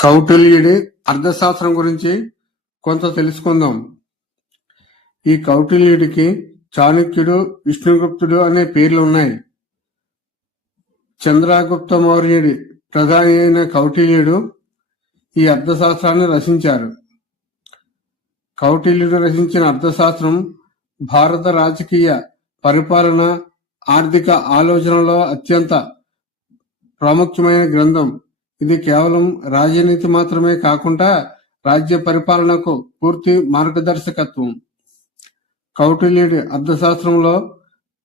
కౌటిల్యుడి అర్థశాస్త్రం గురించి కొంత తెలుసుకుందాం. ఈ కౌటిల్యుడికి చాణక్యుడు, విష్ణుగుప్తుడు అనే పేర్లు ఉన్నాయి. చంద్రగుప్త మౌర్యుడి ప్రధాని అయిన కౌటిల్యుడు ఈ అర్థశాస్త్రాన్ని రచించారు. కౌటిల్యుడు రచించిన అర్థశాస్త్రం భారత రాజకీయ పరిపాలన, ఆర్థిక ఆలోచనలో అత్యంత ప్రాముఖ్యమైన గ్రంథం. ఇది కేవలం రాజనీతి మాత్రమే కాకుండా రాజ్య పరిపాలనకు పూర్తి మార్గదర్శకత్వం. కౌటిల్యుడి అర్థశాస్త్రంలో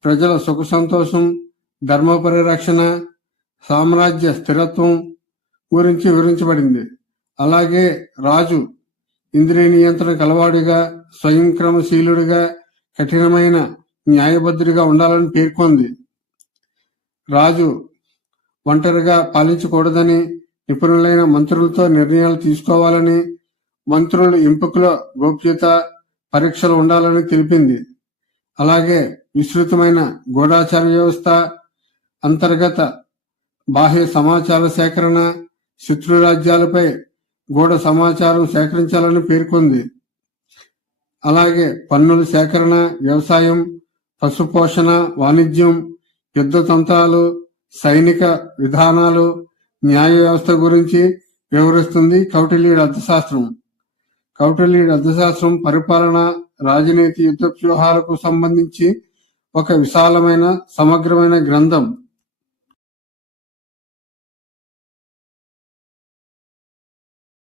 ప్రజల సుఖ సంతోషం, ధర్మ పరిరక్షణ, సామ్రాజ్య స్థిరత్వం గురించి వివరించబడింది. అలాగే రాజు ఇంద్రియ నియంత్రణ కలవాడిగా, స్వయంక్రమశీలుడిగా, కఠినమైన న్యాయబద్ధుడిగా ఉండాలని పేర్కొంది. రాజు ఒంటరిగా పాలించకూడదని, నిపుణులైన మంత్రులతో నిర్ణయాలు తీసుకోవాలని, మంత్రుల ఎంపికలో గోప్యత పరీక్షలు ఉండాలని తెలిపింది. అలాగే విస్తృతమైన గూఢాచార వ్యవస్థ, అంతర్గత బాహ్య సమాచార సేకరణ, శత్రు రాజ్యాలపై గూఢ సమాచారం సేకరించాలని పేర్కొంది. అలాగే పన్నుల సేకరణ, వ్యవసాయం, పశుపోషణ, వాణిజ్యం, యుద్ధ తంత్రాలు, సైనిక విధానాలు, న్యాయ వ్యవస్థ గురించి వివరిస్తుంది కౌటిల్యుడి అర్థశాస్త్రం. కౌటిల్యుడి అర్థశాస్త్రం పరిపాలన, రాజనీతి, యుద్ధ వ్యూహాలకు సంబంధించి ఒక విశాలమైన సమగ్రమైన గ్రంథం.